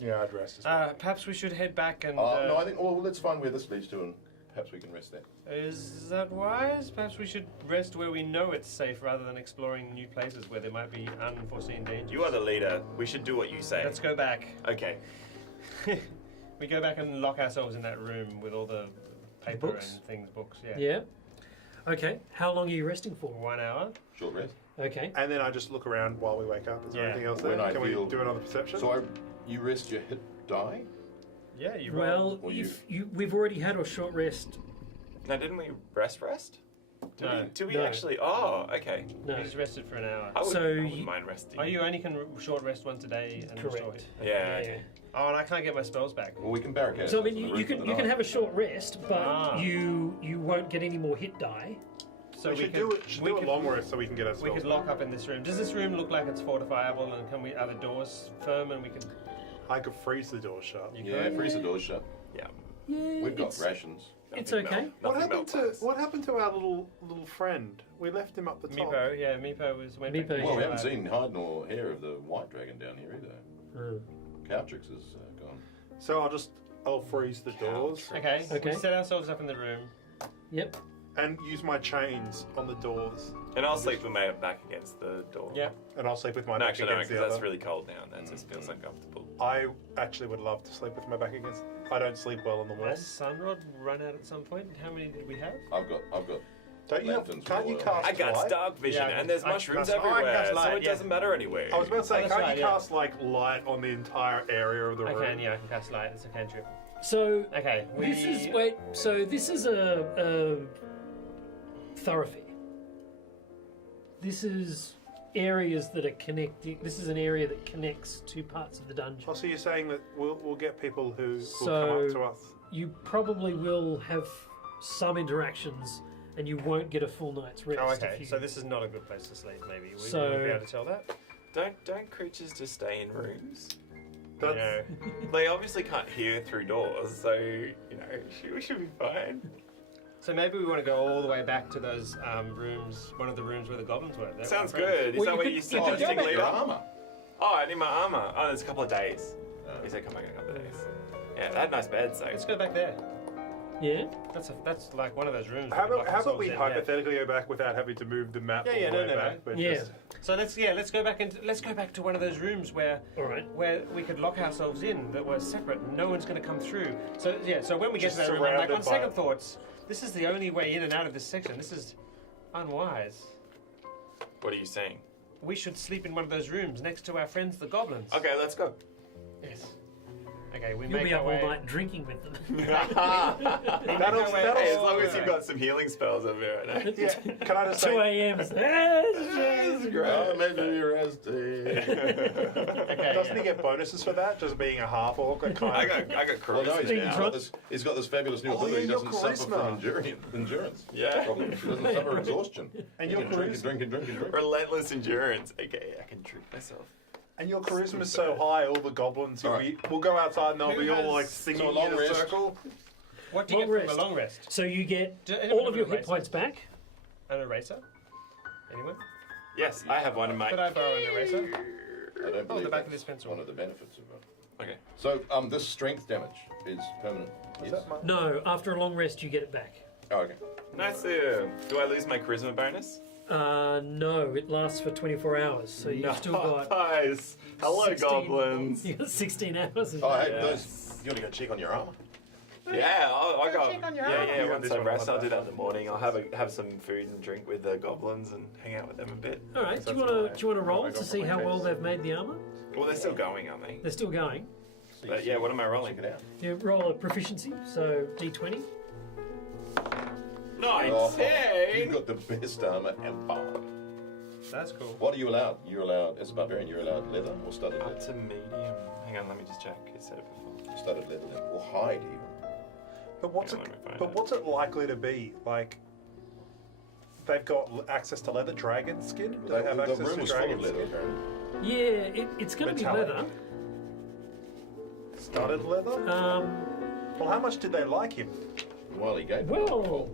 Yeah, I'd rest as well. Perhaps we should head back and. No, I think. Well, let's find where this leads to, and perhaps we can rest there. Is that wise? Perhaps we should rest where we know it's safe rather than exploring new places where there might be unforeseen dangers. You are the leader. We should do what you say. Let's go back. Okay. We go back and lock ourselves in that room with all the paper Books? and things, books. Yeah. Yeah. Okay. How long are you resting for? 1 hour. Short rest. Okay. And then I just look around while we wake up. Is there Yeah. anything else When there? I Can we feel- do another perception? So you rest your hit die. Yeah, you roll. Well, Or if we've already had a short rest. Now, didn't we rest? No. Do we No. actually? Oh, okay. No. We just rested for an hour. I So wouldn't you- mind resting. Oh, you only can short rest once a day and restore Correct. it. Yeah. Okay. Oh, and I can't get my spells back. Well, we can barricade. So I ourselves mean, in the you room can for the you can night. have a short rest, but Ah. you won't get any more hit die. So we should do a long rest so we can get our We spells could lock up in this room. Does this room look like it's fortifiable? And are the doors firm and we can? I could freeze the door shut. You Yeah, could? freeze the doors shut. Yeah. Yeah, We've got it's, rations. it's Nothing okay. melt- nothing melt What happened to our little friend? We left him up the top. Meepo, yeah, Meepo went back to Meepo, his Well, we haven't tribe. seen hide nor hair of the white dragon down here either. Mm. Cowtrix is gone. So I'll freeze the doors Okay, Okay. we set ourselves up in the room. Yep. and use my chains on the doors. And I'll sleep with my back against the door. Yeah. And I'll sleep with my No, back actually, no, against because the that's other. really cold now. That just feels uncomfortable. I actually would love to sleep with my back against. I don't sleep well in the warm. Has Sunrod run out at some point? How many did we have? I've got. Don't you? Lanterns Can't you will- cast I got light? dark vision, Yeah, and there's I- mushrooms that's- oh, I can everywhere, cast so light, it yeah. doesn't matter anyway. I was about to say, Oh, that's can't right, you yeah. cast like light on the entire area of the I room? can, yeah, I can cast light. It's a cantrip. So Okay, this is wait. So this is a thoroughfare. This is areas that are connecting. This is an area that connects two parts of the dungeon. Oh, so you're saying that we'll get people who will So- come up to us? You probably will have some interactions, and you won't get a full night's rest. Oh, if okay. you- So this is not a good place to sleep. Maybe we So- will be able to tell that. Don't creatures just stay in rooms? That's, No. They obviously can't hear through doors, so we should be fine. So maybe we want to go all the way back to those rooms. One of the rooms where the goblins were. They're Sounds my friends. good. Is Well, that you what could- you you said? could go back leader? Your armor. Oh, I need my armor. Oh, there's a couple of days. He said come back in a couple of days. Yeah, they had nice beds, so. Let's go back there. Yeah. That's like one of those rooms. how where we about lock how about ourselves we in, hypothetically go back without having to move the map Yeah, all yeah, the no, way no, back? no. but Yeah. just- So let's go back to one of those rooms where All right. we could lock ourselves in that were separate. And no one's going to come through. So yeah. So when we get Just to that room, I'm like, surrounded on second by- thoughts, this is the only way in and out of this section. This is unwise. What are you saying? We should sleep in one of those rooms next to our friends, the goblins. Okay, let's go. Yes. Okay, we You'll make be our up way. all night drinking with them. That'll- Hey, as all long as right. you've got some healing spells over here, I know. Yeah. Can I just 2 say? a.m. Oh, maybe you're resting. Okay, Doesn't yeah. he get bonuses for that? Just being a half orc? That kind I of- got Well, no, charisma Being he's now. got this. He's got this fabulous new Oh, ability. yeah, He your doesn't suffer from charisma. endurance. Yeah. Problems. He doesn't suffer exhaustion. And He your can drink and charisma, drink and drink and drink. Relentless endurance. Okay, I can treat myself. and your charisma is so high. All the goblins will go outside and they'll Who be all has- like singing So a long in a rest. circle. What do you Long get from rest. a long rest? So you get Do anyone all have of your an hit eraser? points back. An eraser? Anyone? Yes, I have one in my. Could I borrow an eraser? I don't Oh, believe the back of that's this pencil. one of the benefits of it. Okay. So, this strength damage is permanent. Is Yes. that my- No, after a long rest you get it back. Oh, okay. Nice. Do I lose my charisma bonus? No, it lasts for 24 hours, so you've still got Nice. Hello, 16 goblins. You got 16 hours. Oh, hey, Yes. those. You want to go check on your armor? Yeah, I got. Yeah. You got Once this I one, rest, I'll I'll do have that in the morning. I'll have some food and drink with the goblins and hang out with them a bit. All right. Do That's you want to my roll to goblin see how well case. they've made the armor? Well, they're still going, aren't they? They're still going. But yeah, what am I rolling? Check it out. You roll a proficiency, so D20. 19. You've got the best armor ever. That's cool. What are you allowed? You're allowed, as a barbarian, you're allowed leather or studded Up leather. to medium. Hang on, let me just check. It said it before. Studded leather then, or hide even. But what's Yeah, it? let me find But it. what's it likely to be? Like they've got access to leather dragon skin. Do they have The access room to was full dragon of leather, skin? apparently. Yeah, it's going to be Metallic. leather. Studded leather. Well, how much did they like him? While he gave Well,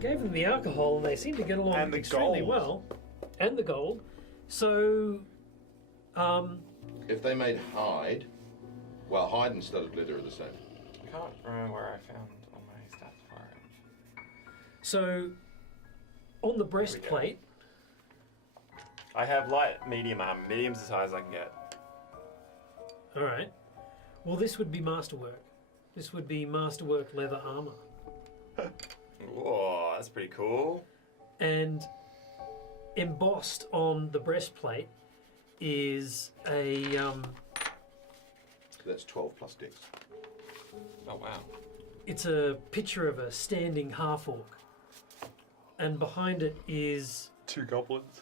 gave them the alcohol, and they seem to get along And the extremely gold. well, and the gold. So, if they made hide, Well, hide and studded leather are the same. I can't remember where I found all my stats for it. So, on the breastplate, I have light, medium armor. Medium's as high as I can get. all right. Well, this would be masterwork. This would be masterwork leather armor, Whoa, that's pretty cool. and embossed on the breastplate is a That's 12 plus dex. Oh wow. it's a picture of a standing half orc, and behind it is 2 goblins.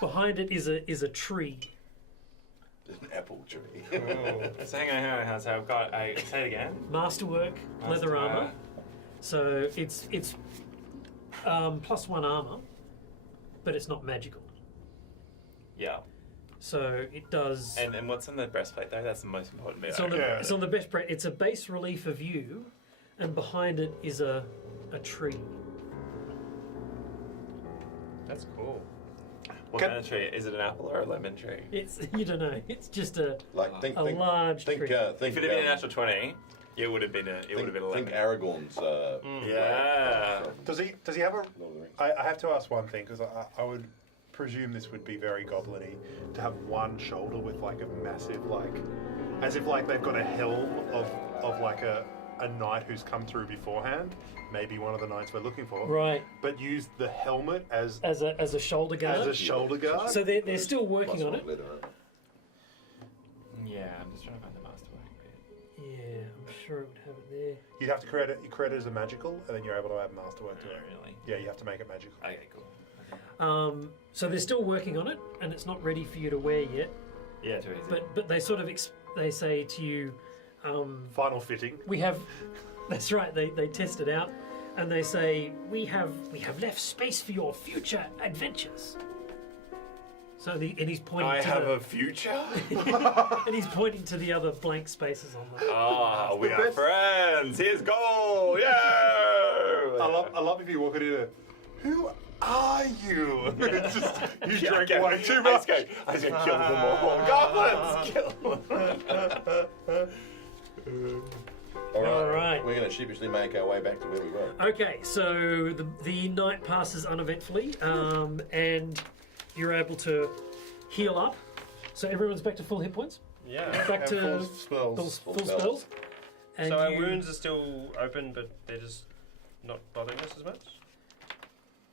behind it is a tree. There's an apple tree. So hang on. So I've got a. Say it again. Masterwork leather armor. So it's +1 armor, but it's not magical. Yeah. So it does. And what's on the breastplate though? That's the most important bit. It's on the breastplate. It's a base relief of you, and behind it is a tree. That's cool. What kind of tree? Is it an apple or a lemon tree? It's you don't know. It's just a Like think large think tree. think If it had been a natural 20, it would have been a. It would have been a lemon. think Aragorn's. Yeah. Does he have a... Lord of the Rings. I have to ask one thing, because I would presume this would be very goblin-y, to have one shoulder with like a massive, like... As if like they've got a helm of like a knight who's come through beforehand. Maybe one of the knights we're looking for. Right. But use the helmet as As a shoulder guard. a shoulder guard. So they're still working Plus on one it. leather armor. Yeah, I'm just trying to find the masterwork bit. Yeah, I'm sure it would have it there. You'd have to create it. You create it as a magical, and then you're able to add masterwork to Oh, it. really? Yeah, you have to make it magical. Okay, cool. So they're still working on it, and it's not ready for you to wear yet. Yeah, too easy. But they sort of they say to you, Final fitting. we have. That's right. They test it out, and they say we have left space for your future adventures. So and he's pointing. I to have the, a future? and he's pointing to the other blank spaces on the. Ah, we the are best. friends. Here's gold. Yeah. I love if you walk in here. Who are you? It's just you drank way too much. I was going to kill them all. Goblins, kill them. All right. We're going to sheepishly make our way back to where we were. Okay, so the night passes uneventfully, and you're able to heal up. So everyone's back to full hit points. Yeah. Back to Spells. full spells. And So our you- wounds are still open, but they're just not bothering us as much.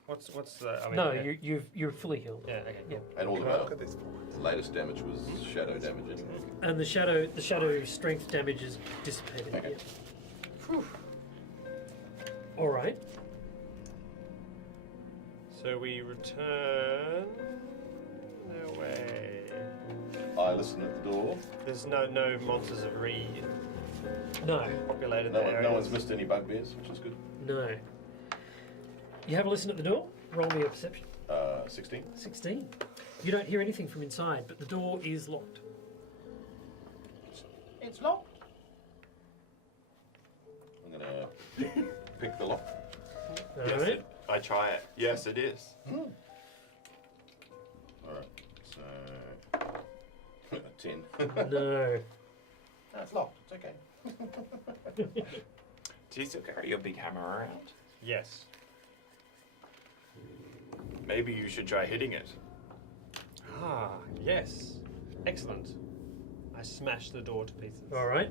What's the? I mean, No, yeah. you're fully healed. Yeah. Okay. Yeah. Cool. And all of Can I look our at this? latest damage was shadow damage anyway. And the shadow strength damage is dissipated. Okay. Yeah. All right. So we return. No way. I listen at the door. There's no monsters have No, repopulated No, the area. no one's missed any bugbears, which is good. no. You have a listen at the door. Roll me a perception. 16. 16. You don't hear anything from inside, but the door is locked. It's locked. I'm going to pick the lock. All Yes, right. I try it. Yes, it is. All right. So 10. No. It's locked. It's okay. Do you still carry your big hammer around? Yes. Maybe you should try hitting it. Ah, yes. Excellent. I smashed the door to pieces. All right.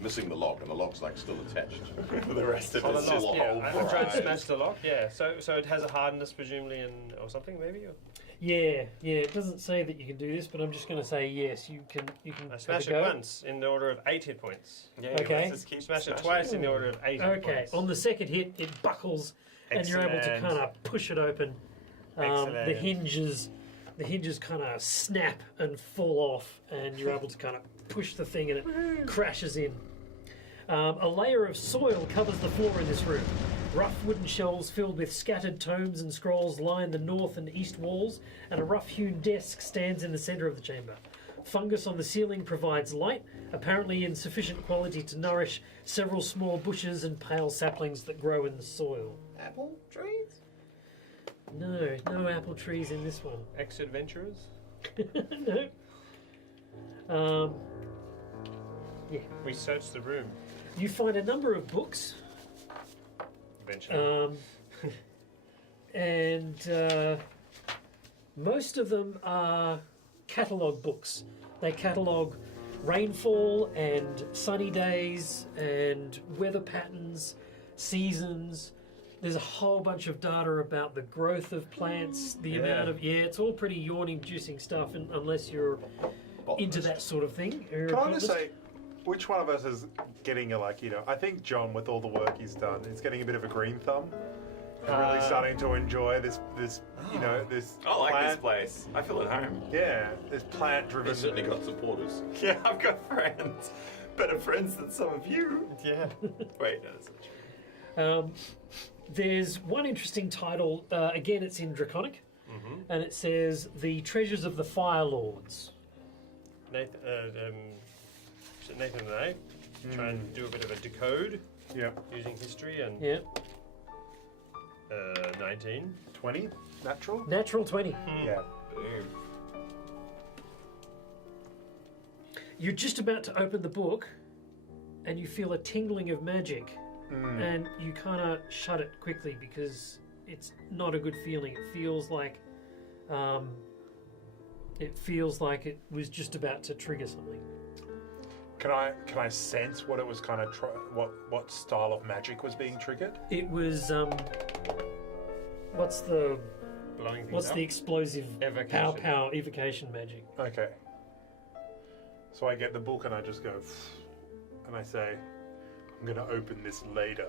Missing the lock, and the lock's like still attached. For the rest of Oh, it. the lock, yeah. I tried to prize. smash the lock, yeah. So it has a hardness, presumably, or something, maybe? Or? Yeah. It doesn't say that you can do this, but I'm just going to say yes. You can. I have smashed a it go. once in the order of 8 hit points. Yeah, Okay. let's just keep Smashed it smashing twice in the order of 8 hit Okay. points. On the second hit, it buckles, and you're able to Excellent. kind of push it open. The Excellent. hinges kind of snap and fall off, and you're able to kind of push the thing, and it crashes in. A layer of soil covers the floor in this room. Rough wooden shelves filled with scattered tomes and scrolls line the north and east walls, and a rough-hewn desk stands in the centre of the chamber. Fungus on the ceiling provides light, apparently in sufficient quality to nourish several small bushes and pale saplings that grow in the soil. Apple trees? No apple trees in this one. Ex-adventurers? No. Yeah. We searched the room. You find a number of books, Eventually. and most of them are catalogue books. They catalogue rainfall and sunny days and weather patterns, seasons. There's a whole bunch of data about the growth of plants, the amount of... Yeah, it's all pretty yawning-inducing stuff, unless you're into that sort of thing. Can I just say, which one of us is getting I think John, with all the work he's done, is getting a bit of a green thumb. Really starting to enjoy this this I like plant. this place. I feel at home. Yeah, this plant-driven. He's certainly got supporters. Yeah, I've got friends. Better friends than some of you. Yeah. Wait, no, that's not true. There's one interesting title. Again, it's in Draconic, and it says "The Treasures of the Fire Lords." Nathan, is it Nathan and I try and do a bit of a decode Yeah. using history and Yeah, 19. 20 natural. natural 20. Yeah. Boom. You're just about to open the book, and you feel a tingling of magic, and you kind of shut it quickly because it's not a good feeling. It feels like it was just about to trigger something. Can I sense what it was kind of what style of magic was being triggered? It was what's the Blowing things up. explosive Evocation. pow evocation magic? Okay. So I get the book and I just go, and I say, I'm gonna open this later,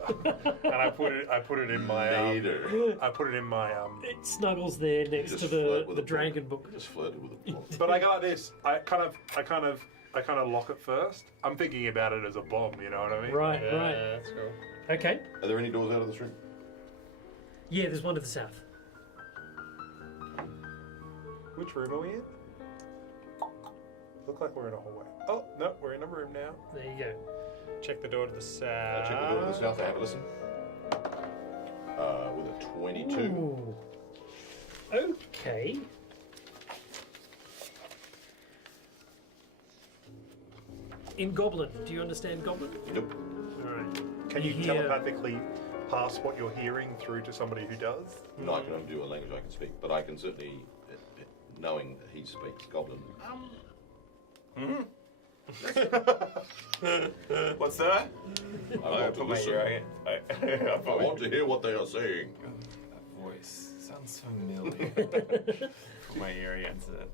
and I put it in my Later. I put it in my It snuggles there next just to flirt with the a dragon book. Just flirted with a book. But I go like this. I kind of lock it first. I'm thinking about it as a bomb. You know what I mean? Right, Yeah, right. that's cool. Okay. Are there any doors out of this room? Yeah, there's one to the south. Which room are we in? Look like we're in a hallway. Oh no, we're in a room now. There you go. Check the door to the south. I'll check the door to the south. I have a listen. With a 22. Ooh. Okay. In Goblin, do you understand Goblin? Nope. All right. Can you Yeah. telepathically pass what you're hearing through to somebody who does? No, I can only do a language I can speak, but I can certainly, knowing he speaks Goblin. What's that? I want to put my listen. ear in. I want to hear what they are saying. That voice sounds familiar. Put my ear against it.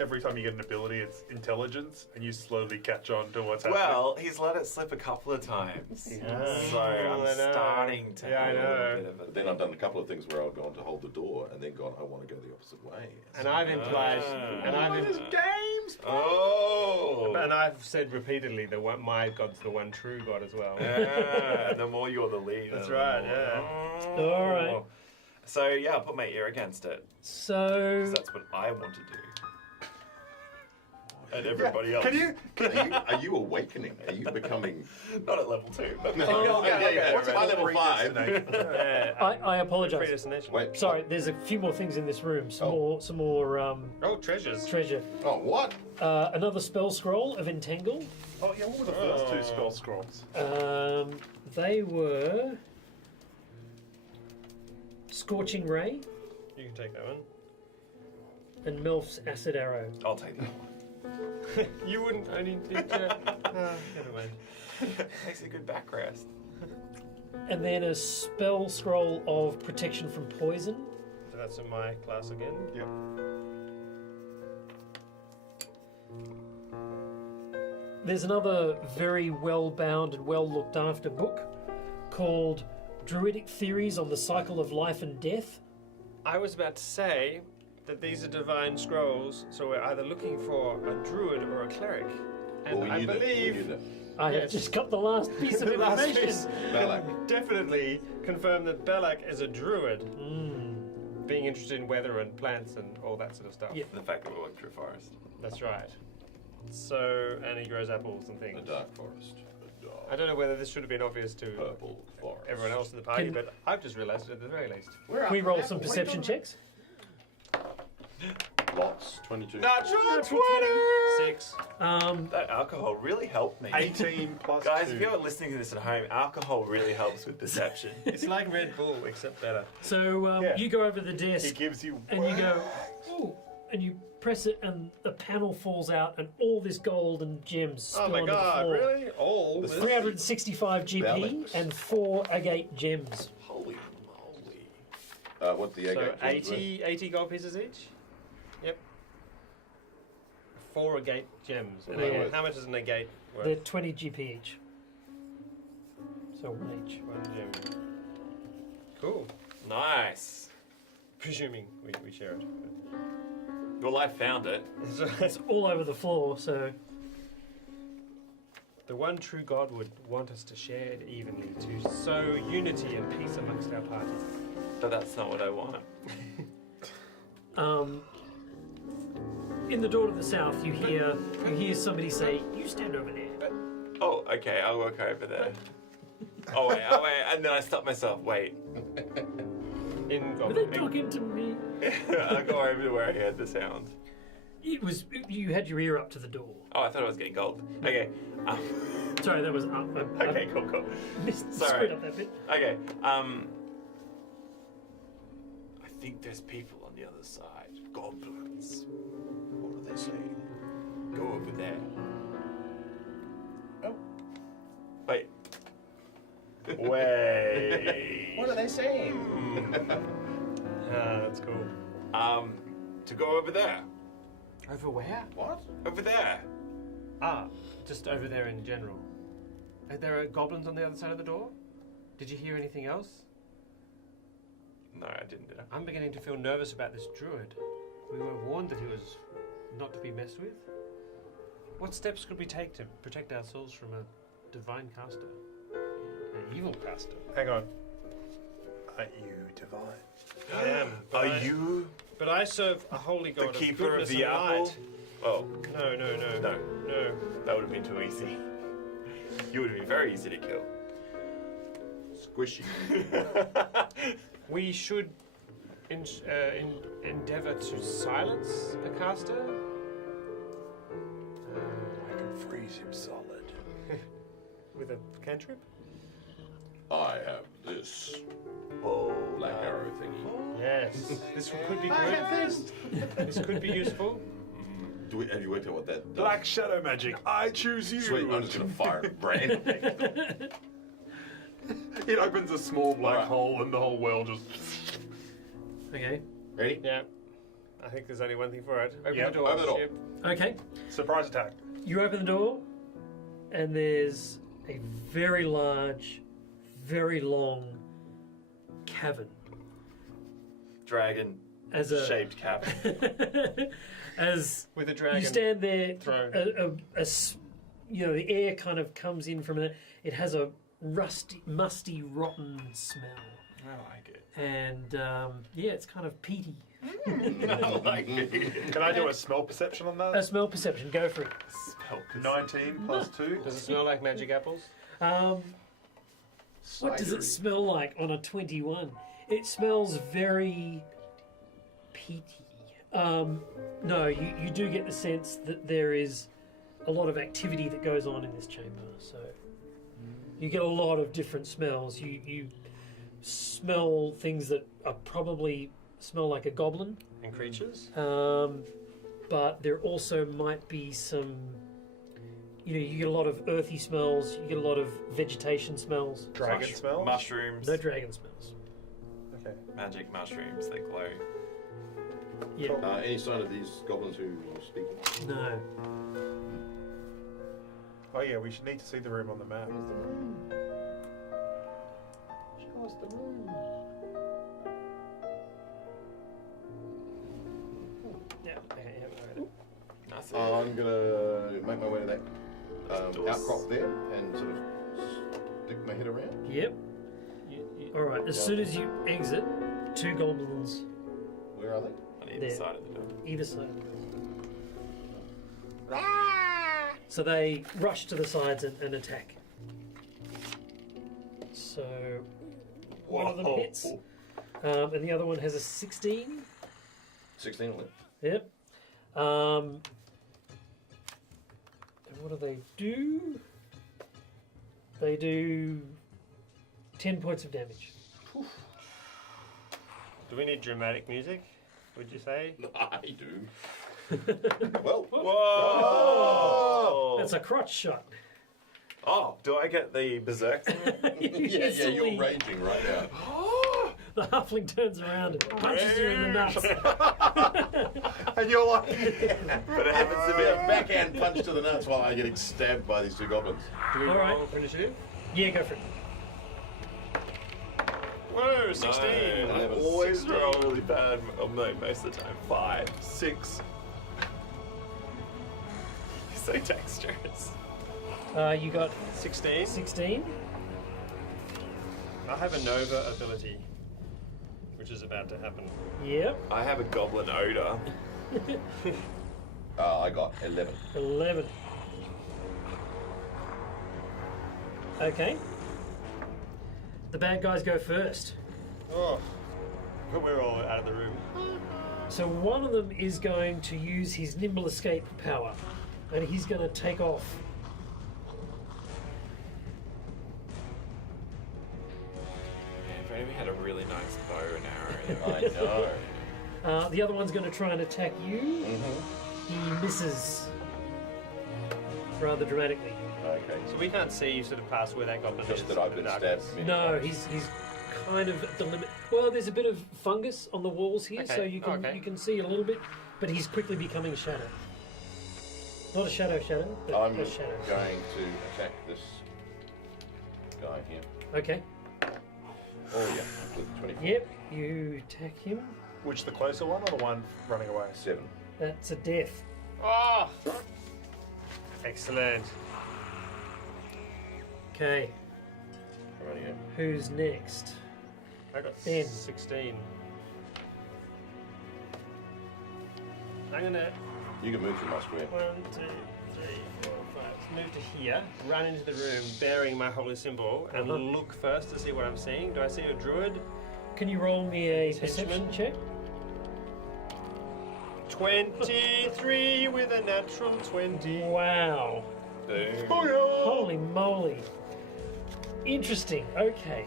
Every time you get an ability, it's intelligence, and you slowly catch on to what's happening. Well, he's let it slip a couple of times. Yeah. So I'm I know. starting to Yeah, I have a know. little bit of a... But then I've done a couple of things where I've gone to hold the door and then gone, I want to go the opposite way. And I've implied, games! Oh! and I've said repeatedly that my God's the one true God as well. Yeah, and the more you're the lead. That's the right, more- yeah. Oh. All right. So yeah, I'll put my ear against it. So 'Cause that's what I want to do. And everybody else. Are you awakening? Are you becoming... Not at level 2. But What's my level 5? I apologise. Predestination. Wait. Sorry, there's a few more things in this room. Some more Oh, treasures. treasure. Oh, what? Another spell scroll of Entangle. Oh yeah, what were the first two spell scrolls? They were Scorching Ray You can take that one. and Melf's Acid Arrow. I'll take that one. You wouldn't only need to... never mind. Makes a good backrest. And then a spell scroll of Protection from Poison. So that's in my class again. Yep. There's another very well bound and well looked after book called Druidic Theories on the Cycle of Life and Death. I was about to say that these are divine scrolls, so we're either looking for a druid or a cleric. And Well, I we knew believe that. I have Yes. just got the last piece of the last information. piece Balak. definitely confirm that Belak is a druid, being interested in weather and plants and all that sort of stuff. Yeah. The fact that we're walking through a forest. That's right. So, and he grows apples and A things. dark forest. A I dark don't know whether this should have been obvious to purple forest. everyone else in the party, Can- but I've just realised it at the very least. Can we roll some perception checks? Lots. 22. Natural 20! 6. That alcohol really helped me. 18 plus Guys, 2. if you're listening to this at home, alcohol really helps with perception. It's like Red Bull, except better. So Yeah. you go over the He desk gives you. and you go, ooh, and you press it, and the panel falls out, and all this gold and gems spill Oh my onto god, the floor. really? All this? 365 GP Balance. and 4 agate gems. Holy moly. What the So agate gems 80 gold pieces each? Yep. 4 agate gems. And What are they again, worth? how much is an agate worth? They're 20 GP each. So 1 each. 1 gem. Cool. Nice. Presuming we share it. Well, I found it. It's all over the floor, so The one true God would want us to share it evenly, to sow unity and peace amongst our party. But that's not what I want. in the door to the south you hear somebody say, "You stand over there." Oh, okay, I'll walk over there. Oh wait, and then I stop myself. Wait. In Were they Goblin. talking to me? I'll go over to where I heard the sound. It was you had your ear up to the door. Oh, I thought I was getting gold. Okay. Sorry, that was up. Okay, cool. Missed, Sorry. screwed up that bit. Okay. I think there's people on the other side. Goblins. What are they saying? Go over there. Oh. Wait. Wait. What are they saying? Ah, that's cool. To go over there. Over where? What? Over there. Ah, just over there in general. There are goblins on the other side of the door? Did you hear anything else? No, I didn't. Did I? I'm beginning to feel nervous about this druid. We were warned that he was not to be messed with. What steps could we take to protect ourselves from a divine caster? An evil caster? Hang on. Are you divine? I am. Are you But I serve a holy the god keeper of goodness the and apple? light. Oh, No. no. That would have been too easy. You would have been very easy to kill. Squishy. We should endeavour to silence a caster. I can freeze him solid. With a cantrip? I have this Oh, black arrow thingy. Yes. This could be good. This could be useful. Have you worked out what that does? Black shadow magic. I choose you. Sweet, I'm just gonna fire it, brain. It opens a small black Alright. hole and the whole world just. Okay. Ready? Yeah. I think there's only one thing for it. Open Yep, the door. open the door. Ship. Okay. Surprise attack. You open the door, and there's a very large, very long cavern. dragon As a shaped cabin. With a dragon. you stand there, throne. the air kind of comes in from it. It has a rusty, musty, rotten smell, I like it. and it's kind of peaty. I like it. Can I do a smell perception on A that? smell perception, go for it. Smell 19 plus 2. Does it smell like magic apples? What does it smell like on a 21? It smells very peaty. No, you do get the sense that there is a lot of activity that goes on in this chamber. So you get a lot of different smells. You smell things that are probably smell like a goblin. And creatures? But there also might be some, you get a lot of earthy smells, you get a lot of vegetation smells. Dragon smell? Mushrooms. No dragon smells. Okay. Magic mushrooms, they glow. Yeah. Any sign of these goblins who were speaking? No. Oh yeah, we should need to see the room on the map. Show us the room. Yeah. Okay. Nice. I'm gonna make my way to that Doors. outcrop there and sort of stick my head around. Yep. Alright, as soon as you exit, 2 goblins Where are they? On either there. side of the door. either side of the door. So they rush to the sides and attack. So one of them hits, and the other one has a 16. 16 left. Yep. And what do they do? They do 10 points of damage. Do we need dramatic music? Would you say? I do. Well, Whoa! That's a crotch shot. Oh, do I get the berserk? yeah, you're raging right now. The halfling turns around and punches you in the nuts. And you're like, But it happens to be a backhand punch to the nuts while I'm getting stabbed by these two goblins. Do we All right. roll for initiative? Yeah, go for it. Whoa, 16! No, I always roll really bad. Oh, no, most of the time. 5, 6. You're so dexterous. You got 16. 16. I have a Nova ability, which is about to happen. Yep. I have a goblin odor. I got 11. 11. Okay. The bad guys go first. Oh, but we're all out of the room. So one of them is going to use his nimble escape power, and he's going to take off. Man, if only we had a really nice bow and arrow. I know. The other one's going to try and attack you. He misses rather dramatically. Okay. So we can't see sort of past where that goblin is. Just that I've in the been darkness. stabbed. many No, times. he's kind of at the limit. Well, there's a bit of fungus on the walls here, Okay, so you can okay. you can see a little bit, but he's quickly becoming a shadow. Not a shadow, but I'm a shadow. going to attack this guy here. Okay. Oh yeah, with 24. Yep. You attack him. which, the closer one or the one running away? 7. That's a death. Oh! Excellent. Okay. Right here. Who's next? I got Ben. 16. I'm gonna You can move to my square. 1, 2, 3, 4, 5. Let's move to here, run into the room bearing my holy symbol, and look first to see what I'm seeing. Do I see a druid? Can you roll me a Perception. perception check? 23 with a natural 20. Wow. Boom. Holy moly. Interesting. Okay.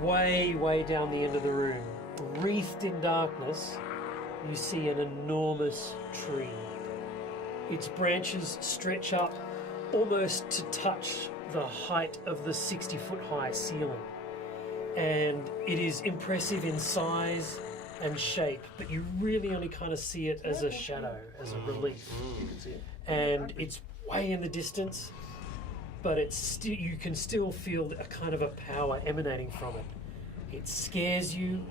Way down the end of the room, wreathed in darkness, you see an enormous tree. Its branches stretch up almost to touch the height of the 60-foot high ceiling. And it is impressive in size and shape, but you really only kind of see it as a shadow, as a relief. You can see it. And it's way in the distance, but it's still, you can still feel a kind of a power emanating from it. It scares you,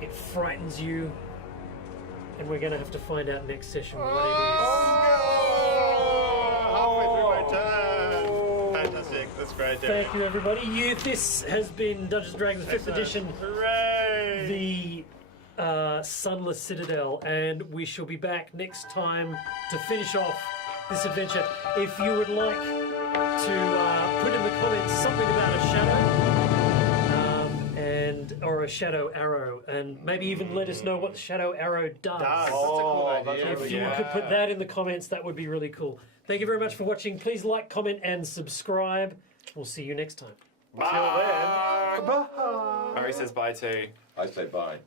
it frightens you, and we're going to have to find out next session what Halfway through my turn. Fantastic. That's great, it is. Derek. Thank you, everybody. This has been Dungeons & Dragons 5th edition, Hooray! the Sunless Citadel, and we shall be back next time to finish off this adventure. If you would like to put in the comments something about a shadow, or a shadow arrow, and maybe even let us know what the shadow arrow does. That's a cool idea. If you could put that in the comments, that would be really cool. Thank you very much for watching. Please like, comment, and subscribe. We'll see you next time. Bye. Murray says bye too. I say bye.